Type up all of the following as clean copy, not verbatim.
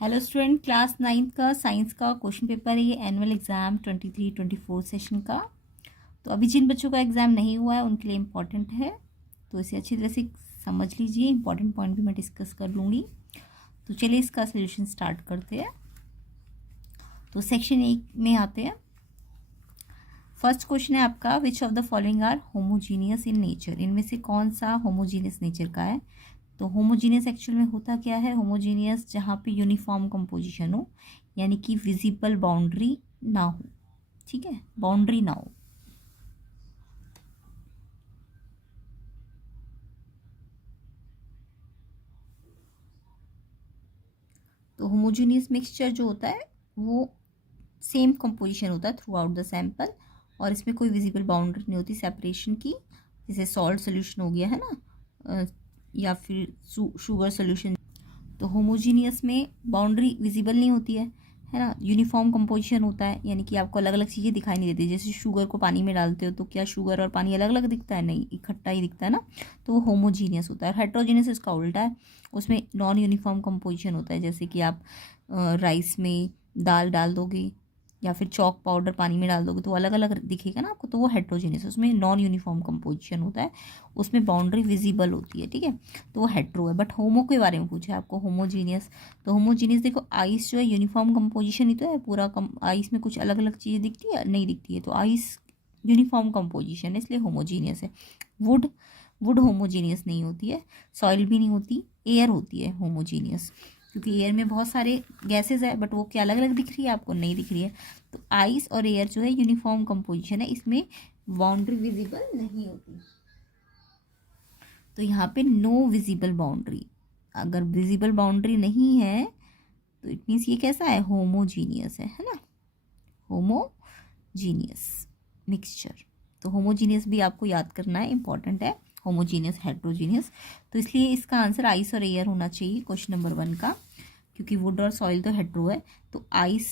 Hello student, class 9th का science का question paper है ये एनुअल एग्ज़ाम 23-24 सेशन का। तो अभी जिन बच्चों का एग्ज़ाम नहीं हुआ है उनके लिए इम्पॉर्टेंट है, तो इसे अच्छी तरह से समझ लीजिए। इम्पॉर्टेंट पॉइंट भी मैं डिस्कस कर लूँगी। तो चलिए इसका सोल्यूशन स्टार्ट करते हैं। तो सेक्शन 1 में आते हैं। फर्स्ट क्वेश्चन है आपका, which of the following are homogeneous in nature. इनमें से कौन सा होमोजीनियस नेचर का है। तो होमोजीनियस एक्चुअल में होता क्या है। होमोजीनियस जहाँ पे यूनिफॉर्म कंपोजिशन हो, यानी कि विजिबल बाउंड्री ना हो। ठीक है, बाउंड्री ना हो। तो होमोजीनियस मिक्सचर जो होता है वो सेम कंपोजिशन होता है थ्रू आउट द सैंपल, और इसमें कोई विजिबल बाउंड्री नहीं होती सेपरेशन की। जैसे सॉल्ट सोल्यूशन हो गया है ना, या फिर शुगर सोल्यूशन। तो होमोजीनियस में बाउंड्री विजिबल नहीं होती है ना। यूनिफॉर्म कंपोजिशन होता है, यानी कि आपको अलग अलग चीज़ें दिखाई नहीं देती। जैसे शुगर को पानी में डालते हो तो क्या शुगर और पानी अलग अलग दिखता है? नहीं, इकट्ठा ही दिखता है ना। तो वो होमोजीनियस होता है। हेट्रोजीनियस इसका उल्टा है, उसमें नॉन यूनिफॉर्म कंपोजिशन होता है। जैसे कि आप राइस में दाल डाल दोगे या फिर चॉक पाउडर पानी में डाल दोगे तो अलग अलग दिखेगा ना आपको, तो वो हेट्रोजीनियस है। उसमें नॉन यूनिफॉर्म कंपोजिशन होता है, उसमें बाउंड्री विजिबल होती है। ठीक है, तो वो हेट्रो है। बट होमो के बारे में पूछा है आपको, होमोजीनियस। तो होमोजीनियस देखो, आइस जो है यूनिफॉर्म कंपोजिशन ही तो है पूरा। आइस में कुछ अलग अलग चीज़ें दिखती है? नहीं दिखती है। तो आइस यूनिफॉर्म कंपोजिशन है, इसलिए होमोजीनियस है। वुड वुड होमोजीनियस नहीं होती है। सॉइल भी नहीं होती। एयर होती है होमोजीनियस, क्योंकि एयर में बहुत सारे गैसेज है, बट वो क्या अलग अलग दिख रही है आपको? नहीं दिख रही है। तो आइस और एयर जो है यूनिफॉर्म कंपोजिशन है, इसमें बाउंड्री विजिबल नहीं होती। तो यहाँ पे नो विजिबल बाउंड्री। अगर विजिबल बाउंड्री नहीं है तो इट मीन्स ये कैसा है? होमोजीनियस है ना। Homogeneous mixture. तो होमोजीनियस भी आपको याद करना है, इंपॉर्टेंट है। Homogeneous, heterogeneous. तो इसलिए इसका आंसर आइस और एयर होना चाहिए क्वेश्चन नंबर 1 का, क्योंकि वुड और सॉइल तो हेट्रो है। तो आइस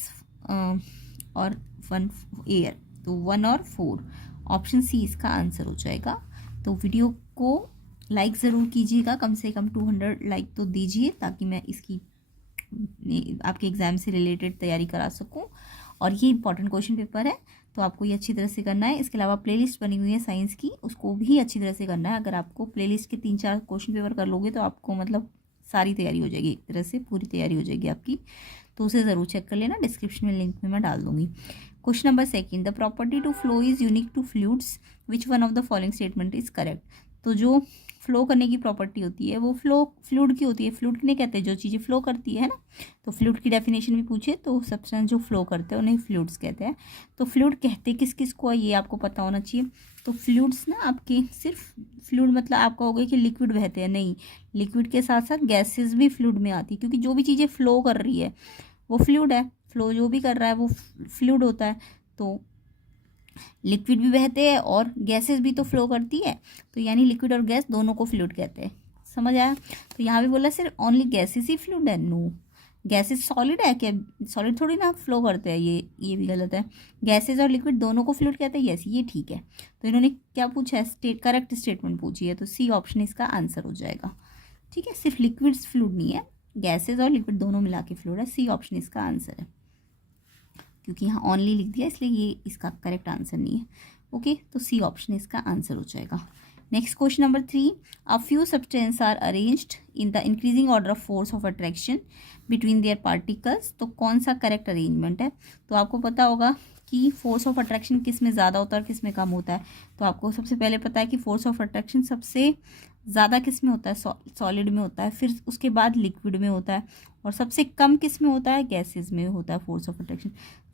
और 1 एयर, तो 1 और 4, ऑप्शन सी इसका आंसर हो जाएगा। तो वीडियो को लाइक ज़रूर कीजिएगा, कम से कम 200 लाइक तो दीजिए, ताकि मैं इसकी आपके एग्ज़ाम से रिलेटेड तैयारी करा सकूं। और ये इंपॉर्टेंट क्वेश्चन पेपर है, तो आपको ये अच्छी तरह से करना है। इसके अलावा प्लेलिस्ट बनी हुई है साइंस की, उसको भी अच्छी तरह से करना है। अगर आपको प्लेलिस्ट के 3-4 क्वेश्चन पेपर कर लोगे तो आपको मतलब सारी तैयारी हो जाएगी, एक तरह से पूरी तैयारी हो जाएगी आपकी। तो उसे ज़रूर चेक कर लेना, डिस्क्रिप्शन में लिंक में मैं डाल दूंगी। Question number 2, the property to flow is unique to fluids, which one of the following statement is correct. तो जो फ्लो करने की प्रॉपर्टी होती है वो फ्लूइड की होती है। फ्लूइड किन्हें कहते हैं? जो चीज़ें फ्लो करती है ना। तो फ्लूइड की डेफिनेशन भी पूछे तो सब्सटेंस जो फ्लो करते हैं उन्हें फ्लूइड्स कहते हैं। तो फ्लूइड कहते किस किस को है ये आपको पता होना चाहिए। तो फ्लूइड्स ना आपके सिर्फ फ्लूइड मतलब आपका हो गया कि लिक्विड बहते हैं, नहीं। लिक्विड के साथ साथ गैसेस भी फ्लूइड में आती है, क्योंकि जो भी चीज़ें फ्लो कर रही है वो फ्लूइड है। फ्लो जो भी कर रहा है वो फ्लूइड होता है। तो लिक्विड भी बहते हैं और गैसेस भी तो फ्लो करती है, तो यानी लिक्विड और गैस दोनों को फ्लूइड कहते हैं। समझ आया? तो यहाँ भी बोला सिर्फ ओनली गैसेस ही फ्लूइड है? नो, गैसेस सॉलिड है क्या? सॉलिड थोड़ी ना फ्लो करते हैं, ये भी गलत है। गैसेस और लिक्विड दोनों को फ्लूइड कहते हैं, यस ये ठीक है। तो इन्होंने क्या पूछा है? करेक्ट स्टेटमेंट पूछी है, तो सी ऑप्शन इसका आंसर हो जाएगा। ठीक है, सिर्फ लिक्विड्स फ्लूइड नहीं है, गैसेज और लिक्विड दोनों मिला के फ्लूइड है। सी ऑप्शन इसका आंसर है, क्योंकि यहाँ ऑनली लिख दिया इसलिए ये इसका करेक्ट आंसर नहीं है। ओके, तो सी ऑप्शन इसका आंसर हो जाएगा। Next question number 3, a few substance are arranged in the increasing order of force of attraction between their particles. तो कौन सा करेक्ट अरेंजमेंट है? तो आपको पता होगा कि फोर्स ऑफ अट्रैक्शन किस में ज़्यादा होता है और किस में कम होता है। तो आपको सबसे पहले पता है कि फोर्स ऑफ अट्रैक्शन सबसे ज़्यादा किस में होता है? सॉलिड में होता है, फिर उसके बाद लिक्विड में होता है, और सबसे कम किस में होता है? गैसेज में होता है फोर्स ऑफ अट्रैक्शन।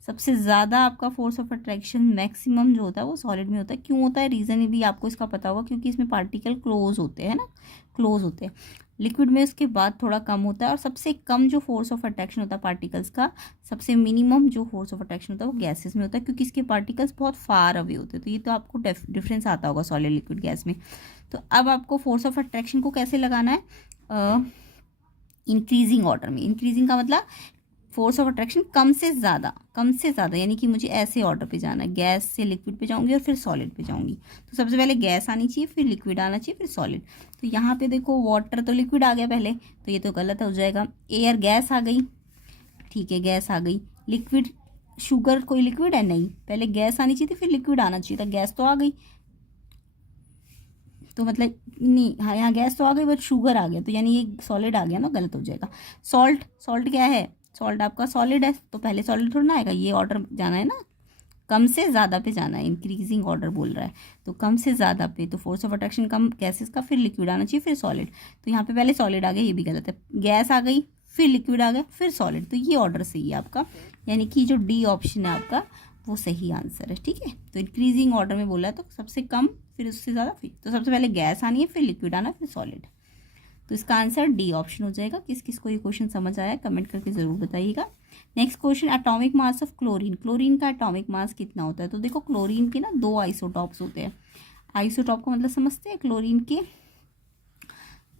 सबसे ज़्यादा आपका फोर्स ऑफ अट्रैक्शन मैक्सिमम जो होता है वो सॉलिड में होता है। क्यों होता है? रीज़न भी आपको इसका पता होगा, क्योंकि इसमें पार्टिकल क्लोज होते हैं ना, क्लोज होते हैं। लिक्विड में उसके बाद थोड़ा कम होता है, और सबसे कम जो फोर्स ऑफ अट्रैक्शन होता है पार्टिकल्स का, सबसे मिनिमम जो फोर्स ऑफ अट्रैक्शन होता है वो गैसेस में होता है, क्योंकि इसके पार्टिकल्स बहुत फार अवे होते हैं। तो ये तो आपको डिफरेंस आता होगा सॉलिड लिक्विड गैस में। तो अब आपको फोर्स ऑफ अट्रैक्शन को कैसे लगाना है? इंक्रीजिंग ऑर्डर में। इंक्रीजिंग का मतलब फोर्स ऑफ अट्रैक्शन कम से ज़्यादा, कम से ज़्यादा, यानी कि मुझे ऐसे ऑर्डर पे जाना है, गैस से लिक्विड पे जाऊंगी और फिर सॉलिड पे जाऊंगी। तो सबसे पहले गैस आनी चाहिए, फिर लिक्विड आना चाहिए, फिर सॉलिड। तो यहाँ पे देखो वाटर तो लिक्विड आ गया पहले, तो ये तो गलत हो जाएगा। एयर गैस आ गई, ठीक है, गैस आ गई। लिक्विड, शुगर कोई लिक्विड है नहीं, पहले गैस आनी चाहिए थी फिर लिक्विड आना चाहिए था, गैस तो आ गई, तो मतलब नहीं, हाँ यहाँ गैस तो आ गई बट शुगर आ गया, तो यानी ये सॉलिड आ गया ना, गलत हो जाएगा। सॉल्ट, सॉल्ट क्या है, सॉल्ट आपका सॉलिड है, तो पहले सॉलिड थोड़ा ना आएगा, ये ऑर्डर जाना है ना, कम से ज़्यादा पे जाना है, इंक्रीजिंग ऑर्डर बोल रहा है, तो कम से ज़्यादा पे, तो force of attraction come gases का, फिर लिक्विड आना चाहिए, फिर सॉलिड, तो यहाँ पे पहले सॉलिड आ गया, ये भी गलत है, गैस आ गई फिर लिक्विड आ गया फिर सॉलिड, तो ये ऑर्डर सही है आपका, यानी कि जो डी ऑप्शन है आपका वो सही आंसर है। ठीक है, तो इंक्रीजिंग ऑर्डर में बोला है, तो सबसे कम फिर उससे ज़्यादा, फिर तो सबसे पहले गैस आनी है, फिर लिक्विड आना, फिर सॉलिड, तो इसका आंसर डी ऑप्शन हो जाएगा। किस किस को ये क्वेश्चन समझ आया कमेंट करके ज़रूर बताइएगा। Next question, atomic mass of chlorine, chlorine का एटॉमिक मास कितना होता है? तो देखो क्लोरीन के ना 2 आइसोटॉप्स होते हैं, आइसोटॉप का मतलब समझते हैं, क्लोरीन के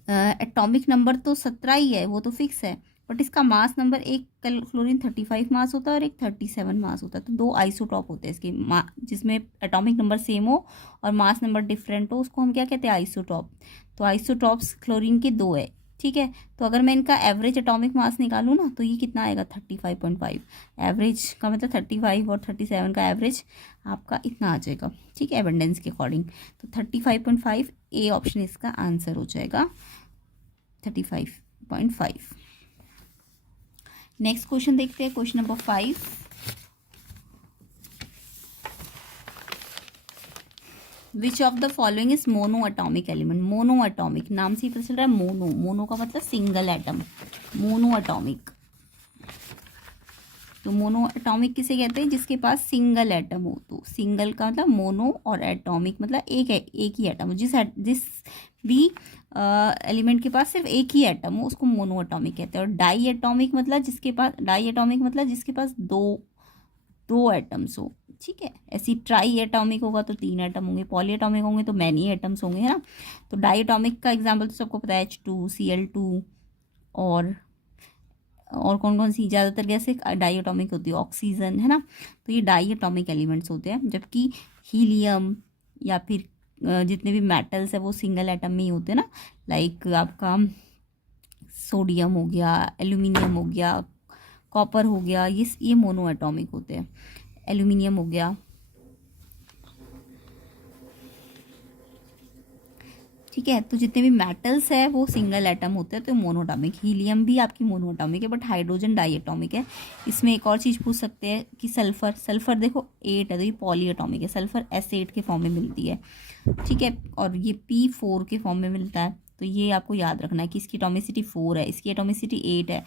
एटॉमिक नंबर तो 17 ही है, वो तो फिक्स है, बट इसका मास नंबर, एक क्लोरीन 35 मास होता है और एक 37 मास होता है, तो 2 आइसोटॉप होते हैं इसके, जिसमें एटॉमिक नंबर सेम हो और मास नंबर डिफरेंट हो, उसको हम क्या कहते हैं, आइसोटॉप। तो आइसोटॉप्स क्लोरीन के 2 है। ठीक है, तो अगर मैं इनका एवरेज एटॉमिक मास निकालूँ ना, तो ये कितना आएगा, 35.5, एवरेज का मतलब 35 और 37 का एवरेज आपका इतना आ जाएगा। ठीक है, एबंडेंस के अकॉर्डिंग, तो 35.5 ए ऑप्शन इसका आंसर हो जाएगा, 35.5। नेक्स्ट क्वेश्चन देखते हैं, question number 5, which of the following is mono atomic element, mono atomic, नाम से ही पता चल रहा है मोनो, मोनो का मतलब सिंगल एटम, मोनो एटॉमिक, तो मोनो एटॉमिक किसे कहते हैं, जिसके पास सिंगल एटम हो, तो सिंगल का मतलब मोनो, और एटॉमिक मतलब एक ही एटम हो, जिस भी एलिमेंट के पास सिर्फ एक ही एटम हो उसको मोनो एटॉमिक कहते हैं। और डाई एटॉमिक मतलब जिसके पास दो एटम्स हो। ठीक है, ऐसी ट्राई एटॉमिक होगा तो 3 एटम होंगे, पॉली एटॉमिक होंगे तो मैनी एटम्स होंगे, है ना। तो डाई एटॉमिक का एग्जाम्पल तो सबको पता है, H2, Cl2, और कौन कौन सी, ज़्यादातर गैसे डाई एटॉमिक होती है, ऑक्सीजन, है ना। तो ये डाई एटॉमिक एलिमेंट्स होते हैं, जबकि हीलियम या फिर जितने भी मेटल्स है वो सिंगल एटम में ही होते हैं ना, लाइक आपका सोडियम हो गया, एल्यूमिनियम हो गया, कॉपर हो गया, ये मोनो एटॉमिक होते हैं, एल्यूमिनियम हो गया। ठीक है, तो जितने भी मेटल्स है वो सिंगल एटम होते हैं, तो मोनोएटॉमिक। हीलियम भी आपकी मोनोएटॉमिक है, बट हाइड्रोजन डाई एटॉमिक है। इसमें एक और चीज़ पूछ सकते हैं कि सल्फर देखो 8 है, तो ये पॉली एटॉमिक है, सल्फर S8 के फॉर्म में मिलती है। ठीक है, और ये P4 के फॉर्म में मिलता है, तो ये आपको याद रखना है कि इसकी एटॉमिसिटी 4 है, इसकी एटॉमिसिटी 8 है।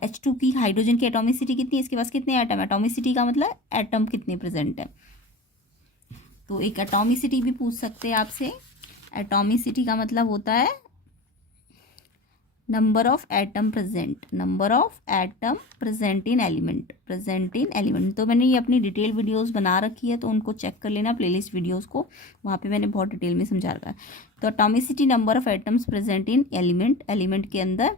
H2 की, हाइड्रोजन की एटॉमिसिटी कितनी है, इसके पास कितने एटम, एटॉमिसिटी का मतलब एटम कितने प्रेजेंट है, तो एक एटॉमिसिटी भी पूछ सकते हैं आपसे। एटॉमिसिटी का मतलब होता है number of atom present, in element, तो मैंने ये अपनी डिटेल वीडियोस बना रखी है, तो उनको चेक कर लेना, प्लेलिस्ट वीडियोस को, वहाँ पे मैंने बहुत डिटेल में समझा रखा है। तो atomicity number of atoms present in element के अंदर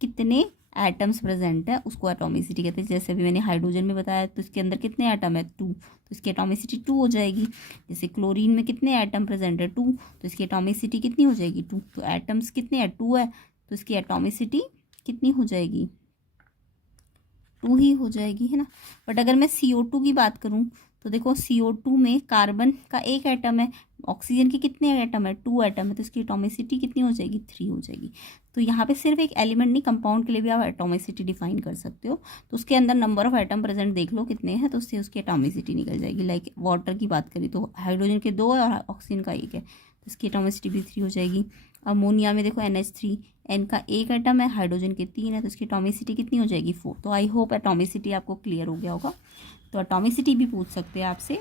कितने एटम्स प्रेजेंट है उसको एटॉमिसिटी कहते हैं। जैसे अभी मैंने हाइड्रोजन में बताया, तो इसके अंदर कितने एटम है, 2, तो इसकी एटॉमिसिटी 2 हो जाएगी। जैसे क्लोरीन में कितने एटम प्रेजेंट है, 2, तो इसकी एटॉमिसिटी कितनी हो जाएगी, 2, तो एटम्स कितने हैं, 2 है, तो इसकी एटॉमिसिटी कितनी हो जाएगी, 2 ही हो जाएगी, है ना। बट अगर मैं CO2 की बात करूँ, तो देखो CO2 में कार्बन का एक एटम है, ऑक्सीजन के कितने एटम है, 2 एटम है, तो इसकी एटॉमिसिटी कितनी हो जाएगी, 3 हो जाएगी। तो यहाँ पे सिर्फ एक एलिमेंट नहीं, कंपाउंड के लिए भी आप एटॉमिसिटी डिफाइन कर सकते हो, तो उसके अंदर नंबर ऑफ एटम प्रेजेंट देख लो कितने हैं, तो उससे उसकी एटॉमिसिटी निकल जाएगी। लाइक वाटर की बात करें तो हाइड्रोजन के 2 है और ऑक्सीजन का 1 है, तो इसकी एटॉमिसिटी भी 3 हो जाएगी। अमोनिया में देखो NH3, N का 1 एटम है, हाइड्रोजन के 3 है, तो इसकी एटॉमिसिटी कितनी हो जाएगी, 4। तो आई होप एटॉमिसिटी आपको क्लियर हो गया होगा। तो एटॉमिसिटी भी पूछ सकते हैं आपसे,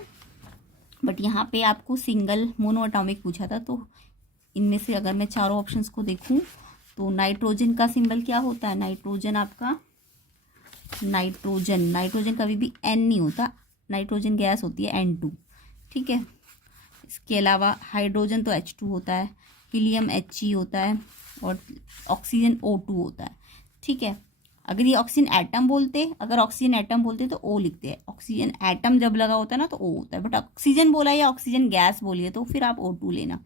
बट यहाँ पे आपको सिंगल मोनो एटॉमिक पूछा था। तो इनमें से अगर मैं चारों ऑप्शंस को देखूँ, तो नाइट्रोजन का सिंबल क्या होता है, नाइट्रोजन कभी भी N नहीं होता, नाइट्रोजन गैस होती है N2। ठीक है, इसके अलावा हाइड्रोजन तो H2 होता है, हीलियम He होता है, और ऑक्सीजन O2 होता है। ठीक है, अगर ये ऑक्सीजन एटम बोलते, तो O लिखते हैं, ऑक्सीजन एटम जब लगा होता है ना तो O होता है, बट ऑक्सीजन बोला या ऑक्सीजन गैस बोलिए तो फिर आप O2 लेना।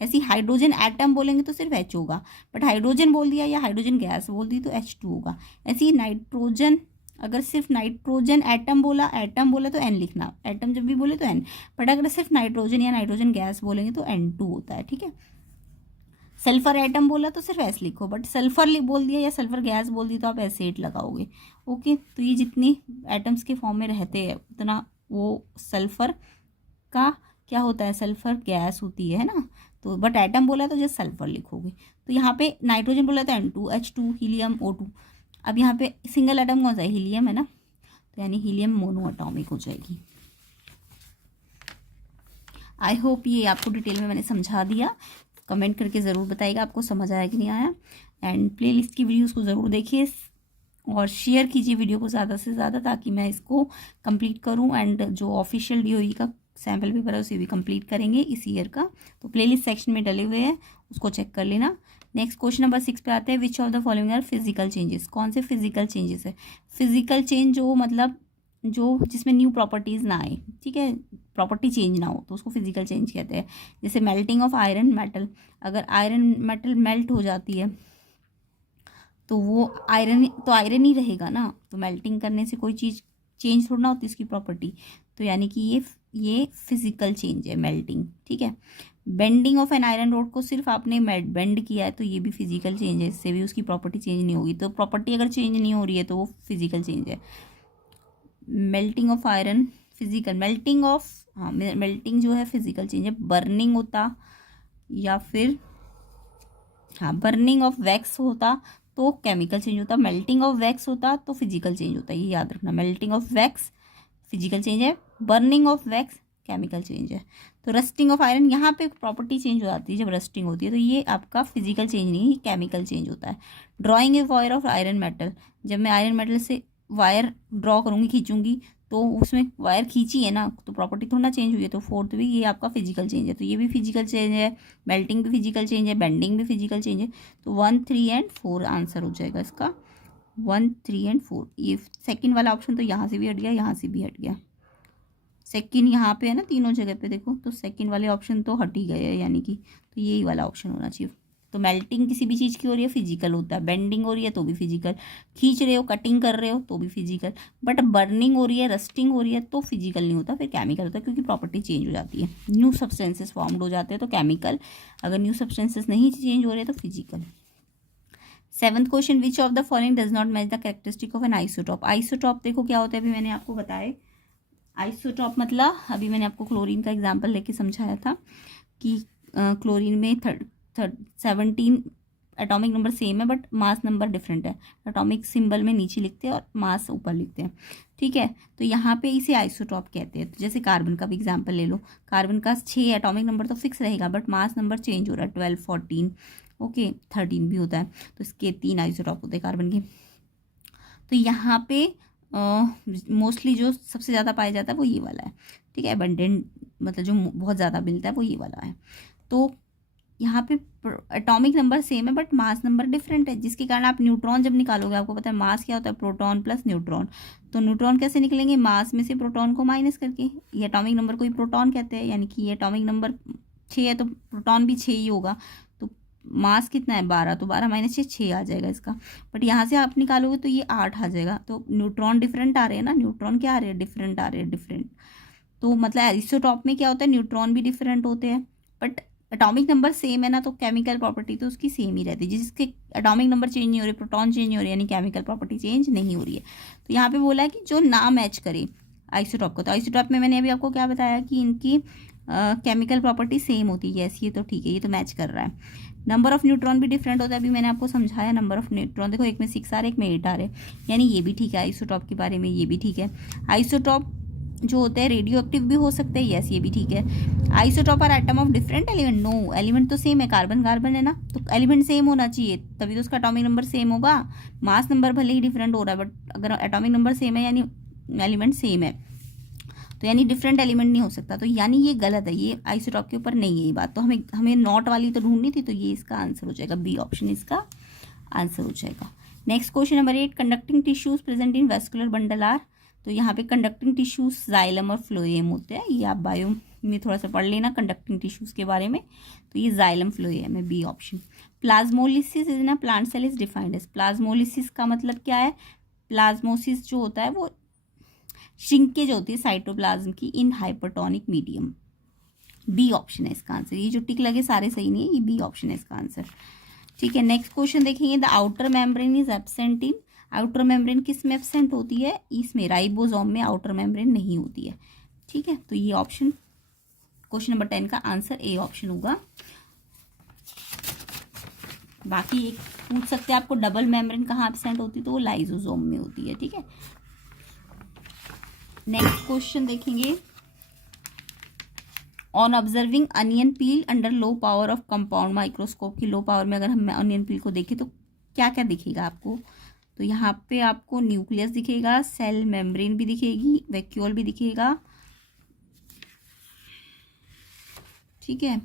ऐसे हाइड्रोजन एटम बोलेंगे तो सिर्फ H होगा, बट हाइड्रोजन बोल दिया या हाइड्रोजन गैस बोल दी तो H2 होगा। ऐसे ही नाइट्रोजन अगर सिर्फ नाइट्रोजन एटम बोला तो एन लिखना, एटम जब भी बोले तो एन, बट अगर सिर्फ नाइट्रोजन या नाइट्रोजन गैस बोलेंगे तो N2 होता है, ठीक है। सल्फर एटम बोला तो सिर्फ एस लिखो, बट सल्फर बोल दिया या सल्फर गैस बोल दी तो आप S8 लगाओगे, ओके। तो ये जितनी एटम्स के फॉर्म में रहते हैं उतना वो सल्फर का क्या होता है, सल्फर गैस होती है ना। तो बट एटम बोला तो जस्ट सल्फर लिखोगे। तो यहाँ पे नाइट्रोजन बोला तो N2, H2, हीलियम O2। अब यहाँ पे सिंगल एटम कौन सा है, हीलियम है ना, तो यानी हीलियम मोनो एटॉमिक हो जाएगी। आई होप ये आपको डिटेल में मैंने समझा दिया। कमेंट करके ज़रूर बताइएगा आपको समझ आया कि नहीं आया। एंड प्लेलिस्ट की वीडियोस को ज़रूर देखिए और शेयर कीजिए वीडियो को ज़्यादा से ज़्यादा, ताकि मैं इसको कंप्लीट करूं। एंड जो ऑफिशियल DOE का सैम्पल पेपर है उसे भी कंप्लीट करेंगे इस ईयर का, तो प्लेलिस्ट सेक्शन में डले हुए हैं, उसको चेक कर लेना। नेक्स्ट क्वेश्चन नंबर 6 पे आते हैं। Which of the following are physical changes, कौन से फिजिकल चेंजेस है। फिजिकल चेंज जो मतलब जो जिसमें न्यू प्रॉपर्टीज़ ना आए, ठीक है, प्रॉपर्टी चेंज ना हो तो उसको फिजिकल चेंज कहते हैं। जैसे मेल्टिंग ऑफ आयरन मेटल, अगर आयरन मेटल मेल्ट हो जाती है तो वो आयरन ही रहेगा ना, तो मेल्टिंग करने से कोई चीज़ चेंज थोड़ा ना होती इसकी प्रॉपर्टी, तो यानी कि ये फिजिकल चेंज है मेल्टिंग, ठीक है। Bending of an iron rod को सिर्फ आपने बेंड किया है तो ये भी फिजिकल चेंज है, इससे भी उसकी प्रॉपर्टी चेंज नहीं होगी। तो प्रॉपर्टी अगर चेंज नहीं हो रही है तो वो फिजिकल चेंज है। Melting of iron physical, melting of, हाँ मेल्टिंग जो है फिजिकल चेंज है। बर्निंग होता या फिर हाँ बर्निंग ऑफ वैक्स होता तो केमिकल चेंज होता, मेल्टिंग ऑफ वैक्स होता तो फिजिकल चेंज होता है, ये याद रखना। Melting of wax physical change है, burning of wax chemical change है। तो रस्टिंग ऑफ आयरन, यहाँ पे प्रॉपर्टी चेंज हो जाती है जब रस्टिंग होती है, तो ये आपका फिजिकल चेंज नहीं है, केमिकल चेंज होता है। Drawing a wire of iron metal, जब मैं आयरन मेटल से वायर ड्रॉ करूँगी, खींचूंगी, तो उसमें वायर खींची है ना, तो प्रॉपर्टी थोड़ा ना चेंज हुई है, तो फोर्थ भी ये आपका फिजिकल चेंज है, तो ये भी फिजिकल चेंज है। मेल्टिंग भी फिजिकल चेंज है, बेंडिंग भी फिजिकल चेंज है। तो 1, 3 एंड 4 आंसर हो जाएगा इसका, 1, 3 एंड 4। ये सेकंड वाला ऑप्शन तो यहाँ से भी हट गया, यहाँ से भी हट गया। सेकंड यहाँ पे है ना, तीनों जगह पे देखो, तो सेकंड वाले ऑप्शन तो हट ही गए हैं, यानी कि तो यही वाला ऑप्शन होना चाहिए। तो मेल्टिंग किसी भी चीज़ की हो रही है फिजिकल होता है, बेंडिंग हो रही है तो भी फिजिकल, खींच रहे हो कटिंग कर रहे हो तो भी फिजिकल, बट बर्निंग हो रही है रस्टिंग हो रही है तो फिजिकल नहीं होता, फिर केमिकल होता है, क्योंकि प्रॉपर्टी चेंज हो जाती है, न्यू सब्सटेंसेस फॉर्म्ड हो जाते हैं तो केमिकल, अगर न्यू सब्सटेंसेस नहीं चेंज हो रहे तो physical. 7th question, which of the following does not match the characteristic of an isotope. Isotope देखो क्या होता है, अभी मैंने आपको बताया आइसोटॉप मतलब, अभी मैंने आपको क्लोरीन का एग्जाम्पल लेके समझाया था कि क्लोरीन में 17 एटॉमिक नंबर सेम है बट मास नंबर डिफरेंट है, एटॉमिक सिंबल में नीचे लिखते हैं और मास ऊपर लिखते हैं, ठीक है। तो यहाँ पे इसे आइसोटॉप कहते हैं। तो जैसे कार्बन का भी एग्जाम्पल ले लो, कार्बन का 6 एटॉमिक नंबर तो फिक्स रहेगा बट मास नंबर चेंज हो रहा है, 12, 14, ओके 13 भी होता है, तो इसके 3 आइसोटॉप होते हैं कार्बन के। तो यहाँ पे मोस्टली जो सबसे ज़्यादा पाया जाता है वो ये वाला है, ठीक है, एबंडेंट मतलब जो बहुत ज़्यादा मिलता है वो ये वाला है। तो यहाँ पे एटॉमिक नंबर सेम है बट मास नंबर डिफरेंट है, जिसके कारण आप न्यूट्रॉन जब निकालोगे, आपको पता है मास क्या होता है, प्रोटॉन प्लस न्यूट्रॉन, तो न्यूट्रॉन कैसे निकलेंगे, मास में से प्रोटॉन को माइनस करके। ये एटॉमिक नंबर को ही प्रोटॉन कहते हैं, यानी कि ये एटॉमिक नंबर 6 है तो प्रोटॉन भी 6 ही होगा, तो मास कितना है 12, तो 12 माइनस 6 आ जाएगा इसका। बट यहाँ से आप निकालोगे तो ये 8 आ जाएगा, तो न्यूट्रॉन डिफरेंट आ रहे हैं ना, न्यूट्रॉन क्या आ रहे हैं, डिफरेंट आ रहे हैं, डिफरेंट। तो मतलब आइसोटॉप में क्या होता है, न्यूट्रॉन भी डिफरेंट होते हैं बट एटॉमिक नंबर सेम है ना, तो केमिकल प्रॉपर्टी तो उसकी सेम ही रहती है, जिसके एटॉमिक नंबर चेंज नहीं हो रही, प्रोटॉन चेंज नहीं हो रही, यानी केमिकल प्रॉपर्टी चेंज नहीं हो रही है। तो यहाँ पे बोला है कि जो ना मैच करे आइसोटॉप को, तो आइसोटॉप में मैंने अभी आपको क्या बताया कि इनकी केमिकल प्रॉपर्टी सेम होती है, यस ये तो ठीक है, ये तो मैच कर रहा है। नंबर ऑफ न्यूट्रॉन भी डिफरेंट होता है, अभी मैंने आपको समझाया नंबर ऑफ न्यूट्रॉन, देखो एक में 6 आ रहे, एक में 8 आ रहे, यानी ये भी ठीक है, आइसोटॉप के बारे में ये भी ठीक है। आइसोटॉप जो होते हैं रेडियो एक्टिव भी हो सकते हैं, यस ये भी ठीक है। Isotope are atom of different element, no element तो सेम है, कार्बन कार्बन है ना, तो एलिमेंट सेम होना चाहिए तभी तो उसका एटॉमिक नंबर सेम होगा। मास नंबर भले ही डिफरेंट हो रहा है बट अगर एटॉमिक नंबर सेम है यानी एलिमेंट सेम है, तो यानी डिफरेंट एलिमेंट नहीं हो सकता, तो यानी ये गलत है, ये आइसोटॉप के ऊपर नहीं है ये बात। तो हमें नॉट वाली तो ढूंढनी थी, तो ये इसका आंसर हो जाएगा, बी ऑप्शन इसका आंसर हो जाएगा। Next question number 8, conducting tissues present in vascular bundle are. तो यहाँ पे कंडक्टिंग टिश्यूज जाइलम और फ्लोएम होते हैं, ये आप बायो में थोड़ा सा पढ़ लेना कंडक्टिंग टिश्यूज के बारे में, तो ये जाइलम फ्लोएम है, B option. Plasmolysis is in a plant cell is defined as, plasmolysis का मतलब क्या है, प्लाज्मोसिस जो होता है वो श्रिंकेज होती है साइटोप्लाज्म की इन हाइपरटोनिक मीडियम। बी ऑप्शन है इसका आंसर। ये जो टिक लगे सारे सही नहीं है, ये बी ऑप्शन है इसका आंसर। ठीक है, नेक्स्ट क्वेश्चन देखेंगे। The outer membrane is absent in, outer membrane किस में एब्सेंट होती है? इसमें, राइबोसोम में आउटर मेम्ब्रेन नहीं होती है। ठीक है, तो ये ऑप्शन क्वेश्चन नंबर 10 का आंसर ए ऑप्शन होगा। बाकी एक पूछ सकते हैं आपको डबल मेम्ब्रेन कहाँ एब्सेंट होती है, तो वो लाइसोसोम में होती है। ठीक है, नेक्स्ट क्वेश्चन देखेंगे। On observing onion peel under low power of compound microscope की लो पावर में अगर हम अनियन पील को देखें तो क्या क्या दिखेगा आपको? तो यहाँ पे आपको न्यूक्लियस दिखेगा, सेल मेम्ब्रेन भी दिखेगी, वैक्यूल भी दिखेगा। ठीक है,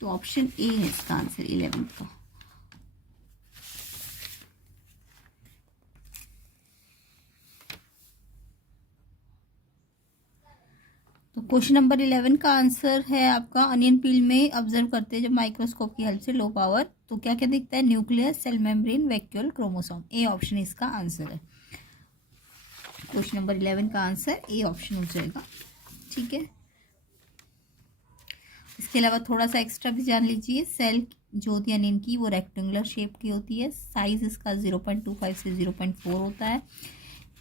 तो ऑप्शन ए है इसका आंसर 11 का। तो क्वेश्चन नंबर 11 का आंसर है आपका अनियन पील में ऑब्जर्व करते हैं जब माइक्रोस्कोप की हेल्प से लो पावर, तो क्या क्या दिखता है? Nucleus, cell membrane, vacuole, chromosome. A option इसका आंसर है। क्वेश्चन नंबर 11 का आंसर ए ऑप्शन हो जाएगा। ठीक है, इसके अलावा थोड़ा सा एक्स्ट्रा भी जान लीजिए। सेल जो होती है अनियन की वो रेक्टेंगुलर शेप की होती है, साइज इसका 0.25 से 0.4 होता है।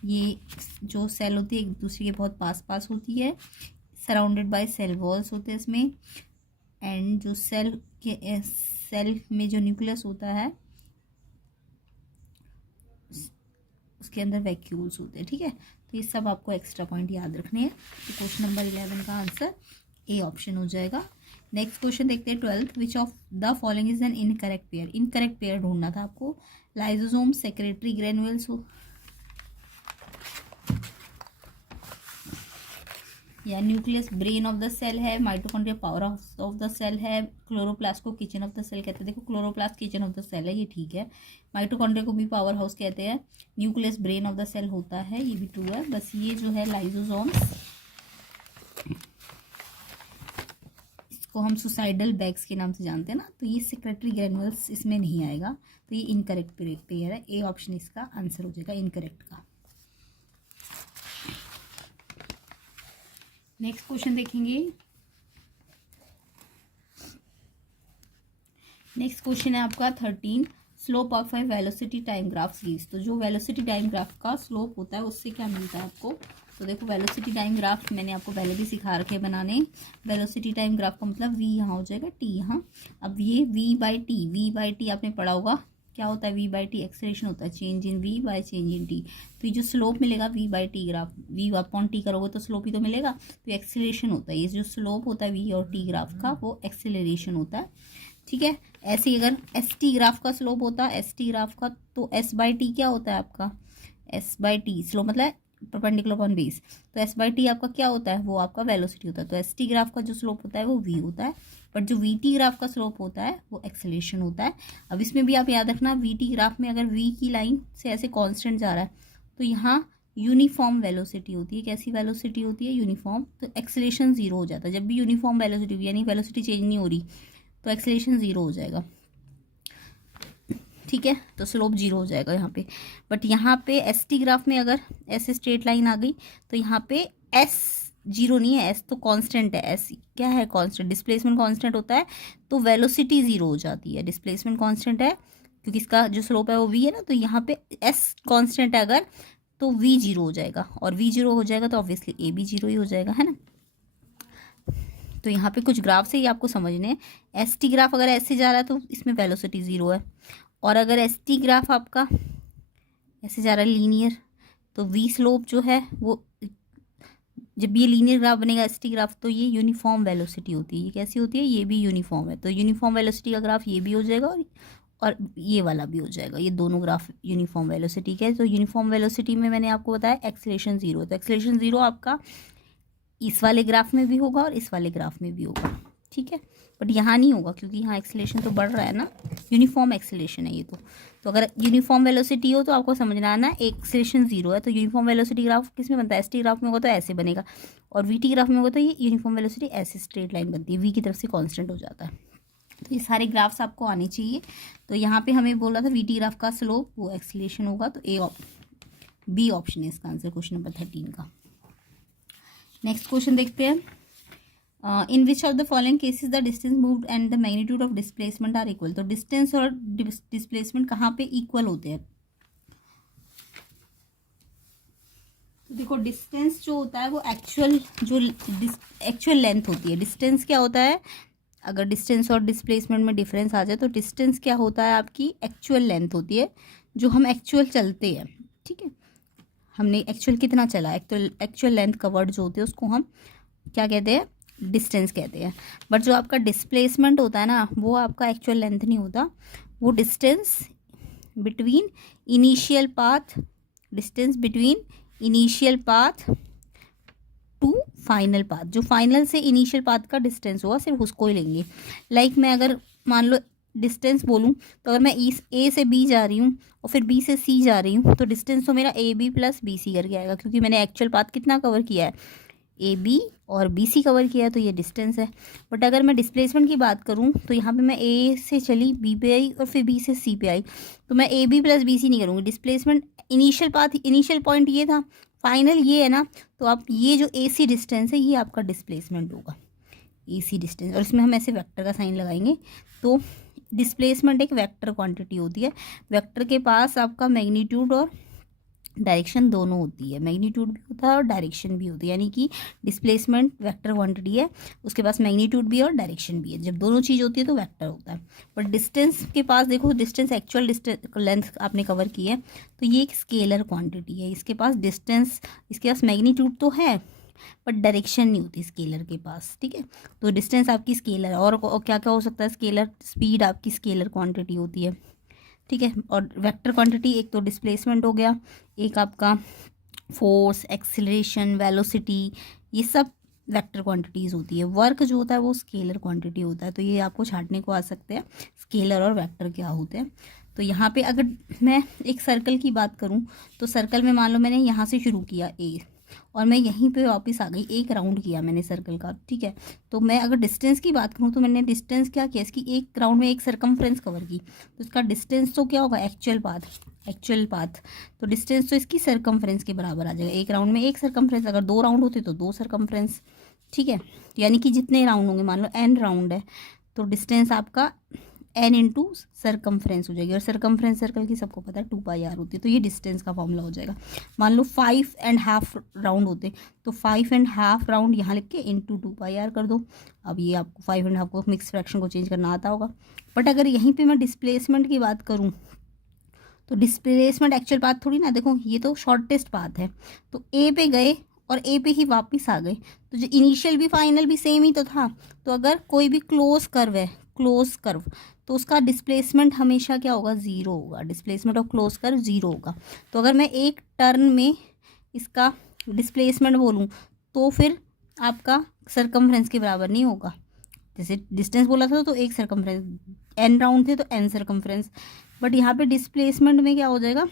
ये जो सेल होती है एक दूसरे के बहुत पास पास होती है, सराउंडेड बाय सेल वॉल्स होते हैं इसमें। एंड जो सेल में जो न्यूक्लियस होता है उसके अंदर वैक्यूल्स होते हैं। ठीक है, तो ये सब आपको एक्स्ट्रा पॉइंट याद रखने हैं। तो क्वेश्चन नंबर 11 का आंसर ए ऑप्शन हो जाएगा। नेक्स्ट क्वेश्चन देखते हैं 12th। Which of the following is an incorrect pair? Incorrect pair ढूंढना था आपको। लाइसोसोम, सेक्रेटरी ग्रेन्युल्स या nucleus brain of the cell है, mitochondria power house of the cell है, क्लोरोप्लास्ट को किचन ऑफ द सेल कहते हैं। देखो chloroplast kitchen of the cell है, ये ठीक है। माइटोकॉन्ड्रिया को भी पावर हाउस कहते हैं। Nucleus brain of the cell होता है, ये भी ट्रू है। बस ये जो है लाइसोसोम्स, इसको हम सुसाइडल बैग्स के नाम से जानते हैं ना, तो ये सेक्रेटरी ग्रेन्युल्स इसमें नहीं आएगा, तो ये इनकरेक्ट पेयर है। ए ऑप्शन इसका आंसर हो जाएगा इनकरेक्ट का। नेक्स्ट क्वेश्चन देखेंगे। नेक्स्ट क्वेश्चन है आपका 13। Slope of A velocity time graph series. तो जो वेलोसिटी टाइम ग्राफ का स्लोप होता है उससे क्या मिलता है आपको? तो देखो वेलोसिटी टाइम ग्राफ मैंने आपको पहले भी सिखा रखे बनाने। वेलोसिटी टाइम ग्राफ का मतलब v यहाँ हो जाएगा, t यहाँ। अब ये v/t आपने पढ़ा होगा क्या होता है? v/t एक्सेलरेशन होता है, change in v by change in t। तो ये जो स्लोप मिलेगा v/t graph, v upon t करोगे तो स्लोप ही तो मिलेगा, तो एक्सेलरेशन होता है। ये जो स्लोप होता है v और t ग्राफ का वो एक्सेलरेशन होता है। ठीक है, ऐसे ही अगर st ग्राफ का स्लोप होता है, st ग्राफ का, तो s/t क्या होता है आपका? s/t स्लोप मतलब परपेंडिकुलर अपॉन बेस, तो s/t आपका क्या होता है? वो आपका वेलोसिटी होता है। तो st ग्राफ का जो स्लोप होता है वो v होता है, बट जो vt ग्राफ का स्लोप होता है वो एक्सेलरेशन होता है। अब इसमें भी आप याद रखना, vt ग्राफ में अगर v की लाइन से ऐसे कांस्टेंट जा रहा है तो यहाँ यूनिफॉर्म वेलोसिटी होती है। कैसी वेलोसिटी होती है? यूनिफॉर्म। तो एक्सेलरेशन जीरो हो जाता है। जब भी यूनिफॉर्म वेलोसिटी यानी वेलोसिटी चेंज नहीं हो रही तो एक्सेलरेशन जीरो हो जाएगा। ठीक है, तो स्लोप जीरो हो जाएगा यहाँ पे। बट यहाँ पे st ग्राफ में अगर ऐसे स्ट्रेट लाइन आ गई तो यहाँ पे s जीरो नहीं है, s तो कांस्टेंट है। s क्या है? कांस्टेंट, डिस्प्लेसमेंट कांस्टेंट होता है, तो वेलोसिटी जीरो हो जाती है। डिस्प्लेसमेंट कांस्टेंट है क्योंकि इसका जो स्लोप है वो v है ना, तो यहाँ पे s कांस्टेंट है अगर, तो v जीरो हो जाएगा, और v जीरो हो जाएगा तो ऑब्वियसली a भी जीरो ही हो जाएगा, है ना। तो यहाँ पे कुछ ग्राफ से ही आपको समझने हैं। st ग्राफ अगर ऐसे जा रहा है तो इसमें वेलोसिटी जीरो है, और अगर st ग्राफ आपका ऐसे जा रहा है लीनियर, तो v स्लोप जो है वो, जब ये लीनियर ग्राफ बनेगा st ग्राफ, तो ये यूनिफॉर्म वेलोसिटी होती है। ये कैसी होती है? ये भी यूनिफॉर्म है। तो यूनिफॉर्म वेलोसिटी का ग्राफ ये भी हो जाएगा और ये वाला भी हो जाएगा। ये दोनों ग्राफ यूनिफॉर्म वेलोसिटी के। तो यूनिफॉर्म वेलोसिटी में मैंने आपको बताया एक्सेलरेशन जीरो, तो एक्सेलरेशन जीरो आपका इस वाले ग्राफ में भी होगा और इस वाले ग्राफ में भी होगा। ठीक है, बट यहाँ नहीं होगा क्योंकि यहाँ एक्सेलरेशन तो बढ़ रहा है ना, यूनिफॉर्म एक्सेलरेशन है ये तो अगर यूनिफॉर्म वेलोसिटी हो तो आपको समझना है ना एक्सेलरेशन जीरो है। तो यूनिफॉर्म वेलोसिटी ग्राफ किस में बनता है? st ग्राफ में होगा तो ऐसे बनेगा, और vt ग्राफ में होगा तो ये यूनिफॉर्म वेलोसिटी ऐसे स्ट्रेट लाइन बनती है, v की तरफ से कांस्टेंट हो जाता है। तो ये सारे ग्राफ्स आपको आने चाहिए। तो यहाँ पे हमें बोला था वीटी ग्राफ का स्लोप वो एक्सीलरेशन होगा, तो बी ऑप्शन है इसका आंसर क्वेश्चन नंबर 13 का। नेक्स्ट क्वेश्चन देखते हैं। In which of the following cases the distance moved and the magnitude of displacement are equal. तो डिस्टेंस और डिस्प्लेसमेंट कहाँ पे इक्वल होते हैं। तो देखो डिस्टेंस जो होता है वो एक्चुअल लेंथ होती है। डिस्टेंस क्या होता है, अगर डिस्टेंस और डिस्प्लेसमेंट में डिफरेंस आ जाए तो डिस्टेंस क्या होता है, आपकी एक्चुअल लेंथ होती है जो हम एक्चुअल चलते हैं। ठीक है, हमने एक्चुअल कितना चला, एक्चुअल लेंथ कवर्ड जो होती है उसको हम क्या कहते हैं, डिस्टेंस कहते हैं। बट जो आपका डिस्प्लेसमेंट होता है ना, वो आपका एक्चुअल लेंथ नहीं होता, वो distance between initial path, distance between initial path to final path. जो फाइनल से इनिशियल पाथ का डिस्टेंस होगा सिर्फ उसको ही लेंगे। लाइक मैं अगर मान लो डिस्टेंस बोलूँ तो अगर मैं ए से बी जा रही हूँ और फिर बी से सी जा रही हूँ तो डिस्टेंस तो मेरा A B plus B C करके आएगा, क्योंकि मैंने एक्चुअल पाथ कितना कवर किया है, ए बी और बी सी कवर किया है, तो ये डिस्टेंस है। बट अगर मैं डिस्प्लेसमेंट की बात करूँ तो यहाँ पे मैं ए से चली बी पे आई और फिर बी से सी पे आई, तो मैं A B plus B C नहीं करूँगी। Displacement initial path, initial point ये था, फाइनल ये है ना, तो आप ये जो ए सी डिस्टेंस है ये आपका डिस्प्लेसमेंट होगा, ए सी डिस्टेंस। और इसमें हम ऐसे वेक्टर का साइन लगाएंगे। तो डिस्प्लेसमेंट एक वेक्टर क्वांटिटी होती है। वेक्टर के पास आपका मैग्नीट्यूड और डायरेक्शन दोनों होती है, मैग्नीट्यूड भी होता है और डायरेक्शन भी होती है, यानी कि डिस्प्लेसमेंट वेक्टर क्वांटिटी है, उसके पास मैग्नीट्यूड भी और डायरेक्शन भी है। जब दोनों चीज़ होती है तो वेक्टर होता है। बट डिस्टेंस के पास देखो, डिस्टेंस एक्चुअल डिस्टेंस लेंथ आपने कवर की है, तो ये एक स्केलर क्वांटिटी है। इसके पास डिस्टेंस, इसके पास मैग्नीट्यूड तो है बट डायरेक्शन नहीं होती स्केलर के पास। ठीक है, तो डिस्टेंस आपकी स्केलर है। और क्या क्या हो सकता है, स्केलर स्पीड आपकी स्केलर क्वांटिटी होती है। ठीक है, और वेक्टर क्वांटिटी एक तो डिस्प्लेसमेंट हो गया, एक आपका फोर्स, एक्सीलरेशन, वेलोसिटी, ये सब वेक्टर क्वांटिटीज़ होती है। वर्क जो होता है वो स्केलर क्वांटिटी होता है। तो ये आपको छांटने को आ सकते हैं स्केलर और वेक्टर क्या होते हैं। तो यहाँ पे अगर मैं एक सर्कल की बात करूँ तो सर्कल में मान लो मैंने यहाँ से शुरू किया ए और मैं यहीं पे वापस आ गई, एक राउंड किया मैंने सर्कल का। ठीक है, तो मैं अगर डिस्टेंस की बात करूँ तो मैंने डिस्टेंस क्या किया, इसकी एक राउंड में एक सर्कमफ्रेंस कवर की, तो इसका डिस्टेंस तो क्या होगा, एक्चुअल पाथ। तो डिस्टेंस तो इसकी सर्कमफ्रेंस के बराबर आ जाएगा। एक राउंड में एक सर्कमफ्रेंस, अगर 2 राउंड होते तो 2 सर्कमफ्रेंस। ठीक है, यानी कि जितने राउंड होंगे, मान लो n राउंड है तो डिस्टेंस आपका n इंटू सर्कमफ्रेंस हो जाएगी। और सर्कमफ्रेंस सर्कल की सबको पता है 2πr होती है, तो ये डिस्टेंस का फॉर्मूला हो जाएगा। मान लो 5.5 राउंड होते तो 5.5 राउंड यहाँ लिख के इंटू 2πr कर दो। अब ये आपको 5.5 को मिक्स फ्रैक्शन को चेंज करना आता होगा। बट अगर यहीं पे मैं डिस्प्लेसमेंट की बात करूँ तो डिस्प्लेसमेंट एक्चुअल पाथ थोड़ी ना, देखो ये तो शॉर्टेस्ट पाथ है, तो ए पे गए और ए पे ही वापस आ गए, तो जो इनिशियल भी फाइनल भी सेम ही तो था। तो अगर कोई भी क्लोज कर्व है, क्लोज कर्व, तो उसका डिस्प्लेसमेंट हमेशा क्या होगा, ज़ीरो होगा। Displacement of close curve zero होगा। तो अगर मैं एक टर्न में इसका डिस्प्लेसमेंट बोलूँ तो फिर आपका सर्कमफ्रेंस के बराबर नहीं होगा। जैसे डिस्टेंस बोला था तो एक सर्कमफ्रेंस, n राउंड थे तो n सर्कमफ्रेंस। बट यहाँ पे डिस्प्लेसमेंट में क्या हो जाएगा,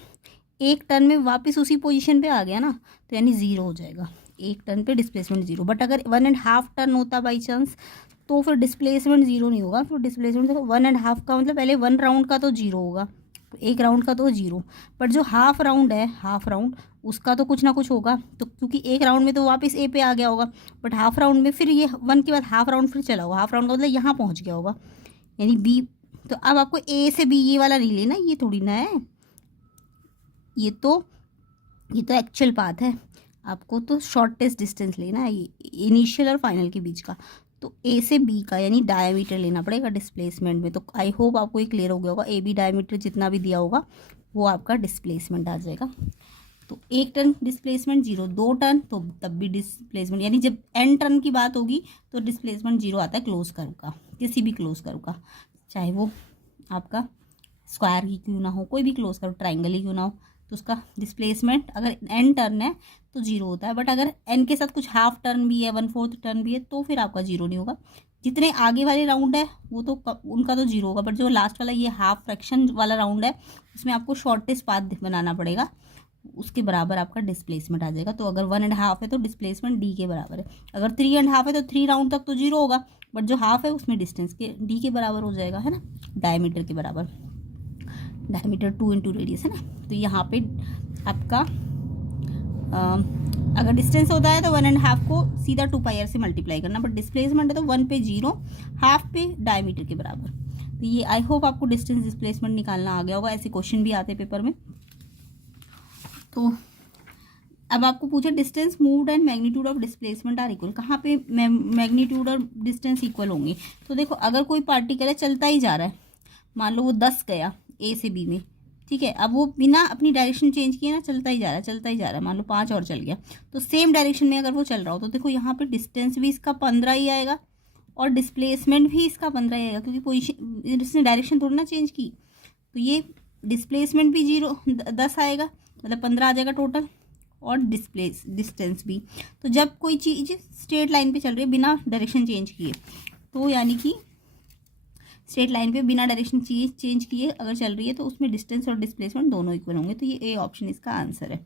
एक टर्न में वापस उसी पोजीशन पे आ गया ना, तो यानी ज़ीरो हो जाएगा। एक टर्न पे डिस्प्लेसमेंट ज़ीरो। बट अगर 1.5 टर्न होता बाई चांस तो फिर डिस्प्लेसमेंट ज़ीरो नहीं होगा। फिर डिस्प्लेसमेंट देखो 1.5 का मतलब पहले 1 राउंड का तो ज़ीरो होगा, एक राउंड का तो ज़ीरो। बट जो हाफ राउंड है, हाफ राउंड, उसका तो कुछ ना कुछ होगा। तो क्योंकि एक राउंड में तो वापस ए पे आ गया होगा, बट हाफ राउंड में फिर ये 1 के बाद हाफ राउंड फिर चला होगा। हाफ राउंड का मतलब यहाँ पहुँच गया होगा, यानी बी। तो अब आपको ए से बी ये वाला नहीं लेना, ये थोड़ी ना है, ये तो एक्चुअल पाथ है। आपको तो शॉर्टेस्ट डिस्टेंस लेना है, ये इनिशियल और फाइनल के बीच का। तो ए से बी का यानी डायमीटर लेना पड़ेगा डिस्प्लेसमेंट में। तो आई होप आपको ये क्लियर हो गया होगा। ए बी डायमीटर जितना भी दिया होगा वो आपका डिस्प्लेसमेंट आ जाएगा। तो एक टर्न डिस्प्लेसमेंट ज़ीरो, 2 टर्न तो तब भी डिस्प्लेसमेंट, यानी जब n टर्न की बात होगी तो डिस्प्लेसमेंट ज़ीरो आता है क्लोज कर्व का, किसी भी क्लोज कर्व का, चाहे वो आपका स्क्वायर ही क्यों ना हो, कोई भी क्लोज कर्व, ट्राइंगल ही क्यों ना हो, तो उसका डिस्प्लेसमेंट अगर n टर्न है तो जीरो होता है। बट अगर n के साथ कुछ हाफ टर्न भी है, 1/4 टर्न भी है, तो फिर आपका जीरो नहीं होगा। जितने आगे वाले राउंड है वो तो उनका तो जीरो होगा, बट जो लास्ट वाला ये हाफ फ्रैक्शन वाला राउंड है उसमें आपको शॉर्टेस्ट पाथ बनाना पड़ेगा, उसके बराबर आपका डिस्प्लेसमेंट आ जाएगा। तो अगर 1.5 है तो डिस्प्लेसमेंट डी के बराबर है, अगर 3.5 है तो 3 राउंड तक तो 0 होगा, बट जो हाफ है उसमें डिस्टेंस के डी के बराबर हो जाएगा, है ना, डायमीटर के बराबर। डायमीटर 2 इंटू रेडियस है ना। तो यहाँ पे आपका अगर डिस्टेंस होता है तो 1.5 को सीधा 2πr से मल्टीप्लाई करना, बट डिस्प्लेसमेंट है तो 1 पे 0, हाफ पे डायमीटर के बराबर। तो ये आई होप आपको डिस्टेंस डिस्प्लेसमेंट निकालना आ गया होगा, ऐसे क्वेश्चन भी आते हैं पेपर में। तो अब आपको पूछा distance moved and magnitude of displacement are equal, कहाँ पे मैग्नीट्यूड और डिस्टेंस इक्वल होंगे। तो देखो अगर कोई पार्टिकल है चलता ही जा रहा है, मान लो वो 10 गया ए से बी में, ठीक है, अब वो बिना अपनी डायरेक्शन चेंज किए ना चलता ही जा रहा है, चलता ही जा रहा है, मान लो 5 और चल गया, तो सेम डायरेक्शन में अगर वो चल रहा हो तो देखो यहाँ पे डिस्टेंस भी इसका 15 ही आएगा और डिस्प्लेसमेंट भी इसका 15 ही आएगा, क्योंकि पोजीशन इसने डायरेक्शन थोड़ी ना चेंज की। तो ये डिस्प्लेसमेंट भी 10 आएगा, मतलब 15 आ जाएगा टोटल, और डिस्टेंस भी। तो जब कोई चीज़ स्ट्रेट लाइन पे चल रही है बिना डायरेक्शन चेंज किए, तो यानी कि स्ट्रेट लाइन पे बिना डायरेक्शन चेंज किए अगर चल रही है तो उसमें डिस्टेंस और डिस्प्लेसमेंट दोनों इक्वल होंगे। तो ये ए ऑप्शन इसका आंसर है।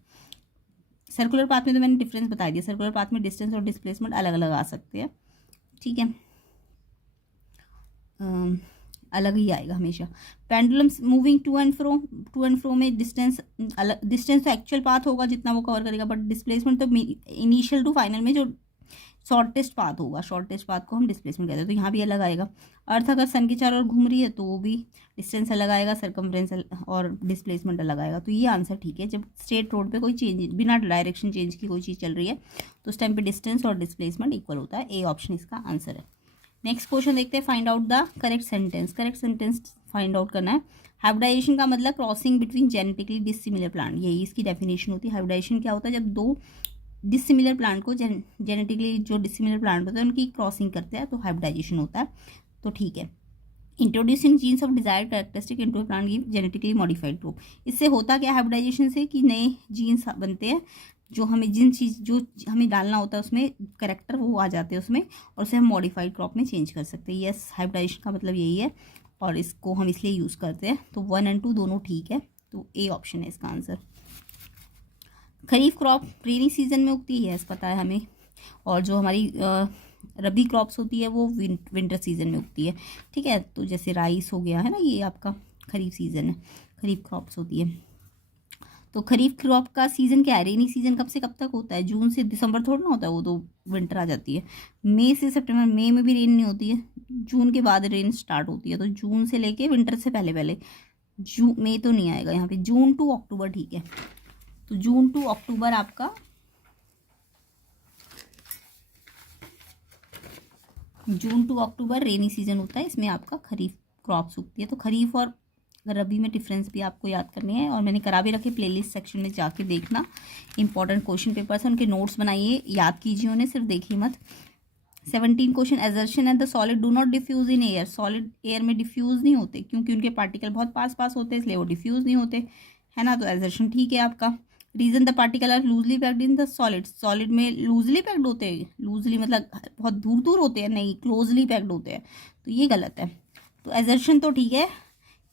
सर्कुलर पाथ में तो मैंने डिफरेंस बता दिया, सर्कुलर पाथ में डिस्टेंस और डिस्प्लेसमेंट अलग अलग आ सकते हैं, ठीक है, अलग ही आएगा हमेशा। Pendulum moving to and fro में डिस्टेंस तो एक्चुअल पाथ होगा जितना वो कवर करेगा, बट डिस्प्लेसमेंट तो इनिशियल टू फाइनल में जो शॉर्टेस्ट पाथ होगा, शॉर्टेस्ट पाथ को हम डिस्प्लेसमेंट कहते हैं। तो यहाँ भी अलग आएगा। अर्थ अगर सन के चारों ओर घूम रही है तो वो भी डिस्टेंस अलग आएगा, सर्कमफ्रेंस और डिस्प्लेसमेंट अलग आएगा। तो ये आंसर ठीक है। जब स्ट्रेट रोड पे कोई चेंज बिना डायरेक्शन चेंज की कोई चीज़ चल रही है तो उस टाइम पे डिस्टेंस और डिस्प्लेसमेंट इक्वल होता है। ए ऑप्शन इसका आंसर है। नेक्स्ट क्वेश्चन देखते हैं, find out the correct sentence. Correct sentence find out करना है। हाइब्रिडाइजेशन का मतलब crossing between genetically dissimilar plant, यही इसकी डेफिनेशन होती है। हाइब्रिडाइजेशन क्या होता है, जब दो डिसिमिलर प्लांट को जेनेटिकली जो डिसिमिलर प्लांट होते हैं उनकी क्रॉसिंग करते हैं तो हाइब्रिडाइजेशन होता है। तो ठीक है। Introducing jeans of desired characteristic into plant give genetically modified group. इससे होता क्या हाइब्रिडाइजेशन से कि नए जीन्स बनते हैं, जो हमें जिन चीज़ जो हमें डालना होता है उसमें करेक्टर वो आ जाते हैं उसमें, और उसे हम मॉडिफाइड क्रॉप में चेंज कर सकते हैं। यस, हाइब्रिडाइजेशन का मतलब यही है और इसको हम इसलिए यूज़ करते हैं। तो 1 और 2 दोनों ठीक है। तो ए ऑप्शन है इसका आंसर। खरीफ क्रॉप रेनी सीजन में उगती है, पता है हमें, और जो हमारी रबी क्रॉप्स होती है वो विंटर सीजन में उगती है, ठीक है। तो जैसे राइस हो गया है ना, ये आपका खरीफ सीजन है, खरीफ क्रॉप्स होती है। तो खरीफ क्रॉप का सीज़न क्या है, रेनी सीजन कब से कब तक होता है, जून से दिसंबर थोड़ा ना होता है, वो तो विंटर आ जाती है। मई से सितंबर, मई में भी रेन नहीं होती है, जून के बाद रेन स्टार्ट होती है। तो जून से लेके विंटर से पहले पहले मई तो नहीं आएगा यहाँ पे, जून टू अक्टूबर, ठीक है। तो जून टू अक्टूबर आपका रेनी सीजन होता है, इसमें आपका खरीफ क्रॉप्स उगती है। तो खरीफ और रबी में डिफरेंस भी आपको याद करनी है, और मैंने करा भी रखे, प्लेलिस्ट सेक्शन में जाके देखना। इंपॉर्टेंट क्वेश्चन पेपर्स हैं, उनके नोट्स बनाइए, याद कीजिए उन्हें, सिर्फ देखिए मत। 17 question, assertion and the solid do not diffuse in air. Solid air में डिफ्यूज नहीं होते क्योंकि उनके पार्टिकल बहुत पास होते हैं, इसलिए वो डिफ्यूज नहीं होते, है ना। तो एजर्शन ठीक है आपका। Reason the particle are loosely packed in the solid. Solid में लूजली पैक्ड होते हैं, लूजली मतलब बहुत दूर दूर होते हैं, नहीं क्लोजली पैक्ड होते हैं, तो ये गलत है। तो एजर्शन तो ठीक है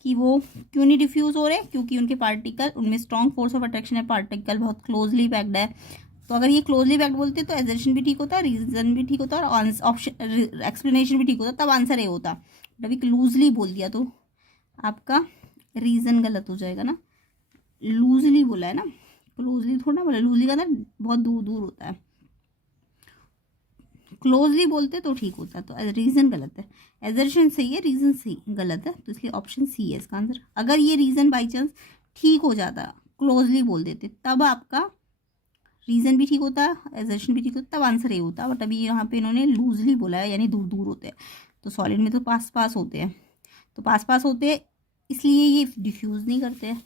कि वो क्यों नहीं डिफ्यूज हो रहे, क्योंकि उनके पार्टिकल, उनमें स्ट्रॉन्ग फोर्स ऑफ अट्रैक्शन है, पार्टिकल बहुत क्लोजली पैक्ड है। तो अगर ये क्लोजली पैक्ड बोलते तो एजर्शन भी ठीक होता, रीजन भी ठीक होता, और ऑप्शन एक्सप्लेनेशन भी ठीक होता, तब आंसर ए होता। अभी लूजली बोल दिया तो आपका रीजन गलत हो जाएगा ना, लूजली बोला है ना, क्लोजली थोड़ा बोला, लूजली का ना बहुत दूर दूर होता है, क्लोजली बोलते तो ठीक होता। तो रीजन गलत है, एजर्शन सही है, रीजन सही गलत है, तो इसलिए ऑप्शन सी है इसका आंसर। अगर ये रीजन बाई चांस ठीक हो जाता, क्लोजली बोल देते, तब आपका रीजन भी ठीक होता, एजर्शन भी ठीक होता, तब आंसर ये होता। बट अभी यहाँ पे इन्होंने लूजली बोला है, यानी दूर दूर होते हैं। तो सॉलिड में तो पास होते हैं, तो पास होते हैं, इसलिए ये डिफ्यूज नहीं करते हैं।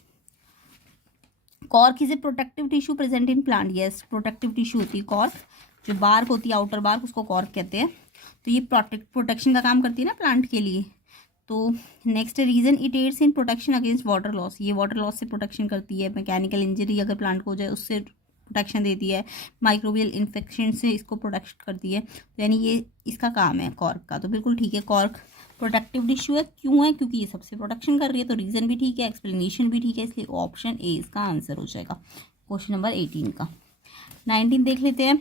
Cork is a protective tissue present in plant. Yes, protective tissue होती है कॉर्क, जो बार्क होती है, आउटर बार्क, उसको कॉर्क कहते हैं। तो ये प्रोटेक्शन का काम करती है ना प्लांट के लिए। तो next reason, it aids in protection against water loss. ये वाटर लॉस से प्रोटेक्शन करती है, मैकेनिकल इंजरी अगर प्लांट को हो जाए उससे प्रोटेक्शन देती है, माइक्रोबियल इन्फेक्शन से इसको प्रोटेक्ट करती है। तो यानी ये इसका काम है कॉर्क का। तो बिल्कुल ठीक है, कॉर्क प्रोटेक्टिव टिश्यू है। क्यों है, क्योंकि ये सबसे प्रोटेक्शन कर रही है। तो रीजन भी ठीक है, एक्सप्लेनेशन भी ठीक है, इसलिए ऑप्शन ए इसका आंसर हो जाएगा। क्वेश्चन नंबर 18 का। 19 देख लेते हैं।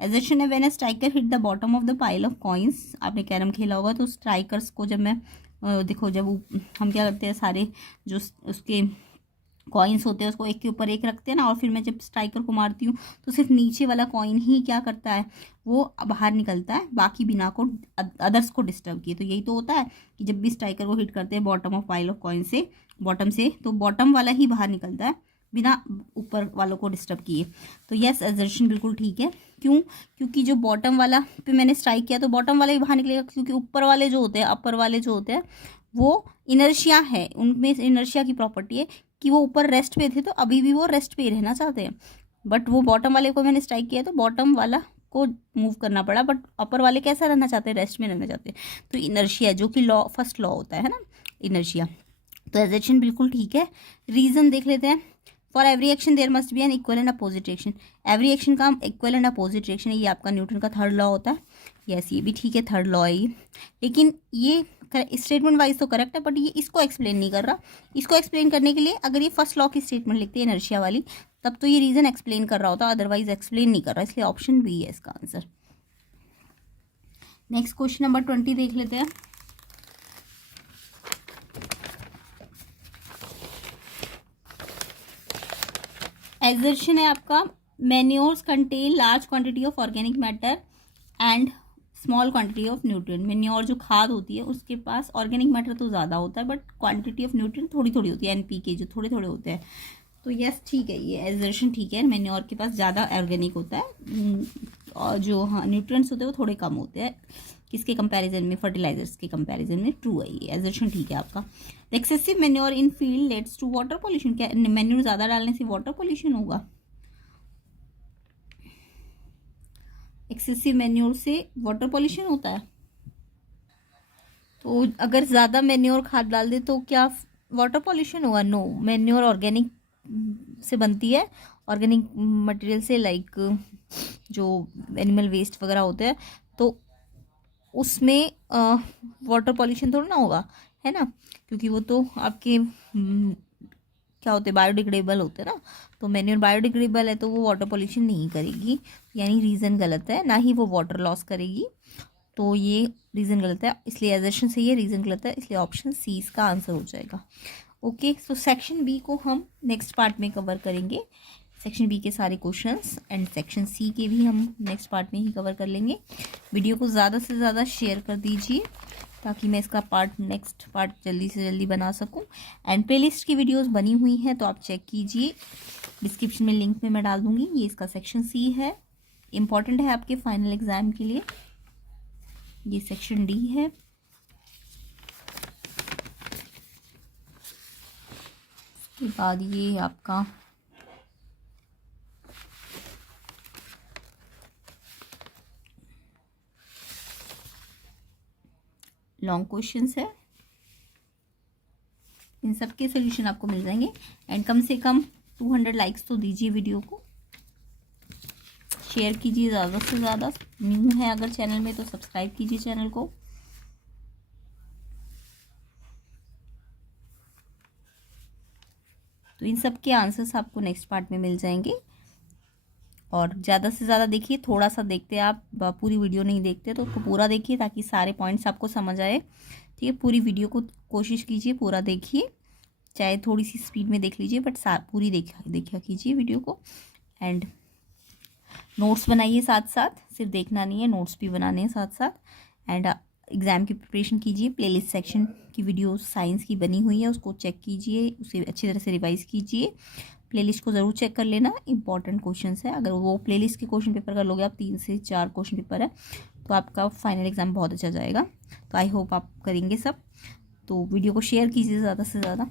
एजर्शन है when a striker hit the bottom of the pile of coins. आपने कैरम खेला होगा तो स्ट्राइकर्स को जब मैं देखो जब हम क्या करते हैं, सारे जो उसके कॉइन्स होते हैं उसको एक के ऊपर एक रखते हैं ना, और फिर मैं जब स्ट्राइकर को मारती हूँ तो सिर्फ नीचे वाला कॉइन ही क्या करता है, वो बाहर निकलता है, बाकी बिना को अदर्स को डिस्टर्ब किए। तो यही तो होता है कि जब भी स्ट्राइकर को हिट करते हैं bottom of pile of coin से, बॉटम से, तो बॉटम वाला ही बाहर निकलता है बिना ऊपर वालों को डिस्टर्ब किए। तो यस, एजर्शन बिल्कुल ठीक है। क्यों? क्योंकि जो बॉटम वाला पे मैंने स्ट्राइक किया तो बॉटम वाला ही बाहर निकलेगा, क्योंकि ऊपर वाले जो होते हैं, अपर वाले जो होते हैं, वो इनर्शिया है, उनमें इनर्शिया की प्रॉपर्टी है कि वो ऊपर रेस्ट पे थे तो अभी भी वो रेस्ट पे ही रहना चाहते हैं। बट वो बॉटम वाले को मैंने स्ट्राइक किया तो बॉटम वाला को मूव करना पड़ा, बट अपर वाले कैसा रहना चाहते हैं, रेस्ट में रहना चाहते हैं। तो इनर्शिया, जो कि लॉ, फर्स्ट लॉ होता है ना, इनर्शिया। तो एजर्शन बिल्कुल ठीक है। रीजन देख लेते हैं। For every action there must be an equal and opposite reaction. Every action का इक्वल एंड अपोजिट रिएक्शन है, ये आपका न्यूटन का थर्ड लॉ होता है। यस, ये भी ठीक है, थर्ड लॉ है ये। लेकिन ये स्टेटमेंट वाइज तो करेक्ट है, बट ये इसको एक्सप्लेन नहीं कर रहा। इसको एक्सप्लेन करने के लिए अगर ये फर्स्ट लॉ की स्टेटमेंट लिखती है इनर्शिया वाली, तब तो ये रीजन एक्सप्लेन कर रहा होता, अदरवाइज एक्सप्लेन नहीं कर रहा, इसलिए ऑप्शन बी है इसका आंसर। नेक्स्ट क्वेश्चन नंबर 20 देख लेते हैं। एजर्शन है आपका manures contain large quantity of organic matter and small quantity of nutrient. Manure जो खाद होती है उसके पास ऑर्गेनिक मैटर तो ज़्यादा होता है, बट क्वांटिटी ऑफ न्यूट्रिएंट थोड़ी थोड़ी होती है, एनपीके जो थोड़े थोड़े होते हैं। तो यस, ठीक है, ये एजर्शन ठीक है। मैन्योर के पास ज़्यादा ऑर्गेनिक होता है और जो न्यूट्रिएंट्स होते हैं वो थोड़े कम होते हैं, किसके कंपैरिजन में, फर्टिलाइजर्स के कंपैरिजन में। ट्रू है, ये एजर्शन ठीक है आपका। Excessive manure in field leads to water pollution. क्या मैन्योर ज़्यादा डालने से वाटर पॉल्यूशन होगा? एक्सेसिव मैन्योर से वाटर पॉल्यूशन होता है? तो अगर ज़्यादा मैन्योर खाद डाल दे तो क्या वाटर पॉल्यूशन होगा? नो, मैन्योर ऑर्गेनिक से बनती है, ऑर्गेनिक मटेरियल से, लाइक जो एनिमल वेस्ट वगैरह होते हैं, तो उसमें वाटर पॉल्यूशन थोड़ा ना होगा, है ना, क्योंकि वो तो आपके क्या होते हैं, बायोडिग्रेडेबल होते हैं ना। तो मैन्योर बायोडिग्रेडेबल है तो वो वाटर पॉल्यूशन नहीं करेगी, यानी रीज़न गलत है, ना ही वो वाटर लॉस करेगी। तो ये रीज़न गलत है, इसलिए एजर्शन से ये रीज़न गलत है, इसलिए ऑप्शन सी इसका आंसर हो जाएगा। ओके, सो सेक्शन बी को हम नेक्स्ट पार्ट में कवर करेंगे। सेक्शन बी के सारे क्वेश्चंस एंड सेक्शन सी के भी हम नेक्स्ट पार्ट में ही कवर कर लेंगे। वीडियो को ज़्यादा से ज़्यादा शेयर कर दीजिए ताकि मैं इसका नेक्स्ट पार्ट जल्दी से जल्दी बना सकूं। एंड प्लेलिस्ट की वीडियोस बनी हुई हैं तो आप चेक कीजिए, डिस्क्रिप्शन में लिंक में मैं डाल दूंगी। ये इसका सेक्शन सी है, इम्पॉर्टेंट है आपके फाइनल एग्जाम के लिए। ये सेक्शन डी है। उसके बाद ये आपका लॉन्ग क्वेश्चंस है, इन सब के सोल्यूशन आपको मिल जाएंगे। एंड कम से कम 200 लाइक्स तो दीजिए वीडियो को, शेयर कीजिए ज़्यादा से ज़्यादा। न्यू है अगर चैनल में तो सब्सक्राइब कीजिए चैनल को। तो इन सब के आंसर्स आपको नेक्स्ट पार्ट में मिल जाएंगे। और ज़्यादा से ज़्यादा देखिए, थोड़ा सा देखते हैं आप, पूरी वीडियो नहीं देखते तो पूरा देखिए ताकि सारे पॉइंट्स आपको समझ आए। ठीक है, पूरी वीडियो को कोशिश कीजिए पूरा देखिए, चाहे थोड़ी सी स्पीड में देख लीजिए, बट पूरी देखा कीजिए वीडियो को। एंड नोट्स बनाइए साथ साथ, सिर्फ देखना नहीं है, नोट्स भी बनाने हैं साथ साथ। एंड एग्ज़ाम की प्रिपरेशन कीजिए। प्लेलिस्ट सेक्शन की वीडियो साइंस की बनी हुई है, उसको चेक कीजिए, उसे अच्छी तरह से रिवाइज कीजिए। प्लेलिस्ट को ज़रूर चेक कर लेना, इंपॉर्टेंट क्वेश्चंस है। अगर वो प्लेलिस्ट के क्वेश्चन पेपर कर लोगे आप, 3 से 4 क्वेश्चन पेपर है, तो आपका फाइनल एग्ज़ाम बहुत अच्छा जाएगा। तो आई होप आप करेंगे सब। तो वीडियो को शेयर कीजिए ज़्यादा से ज़्यादा।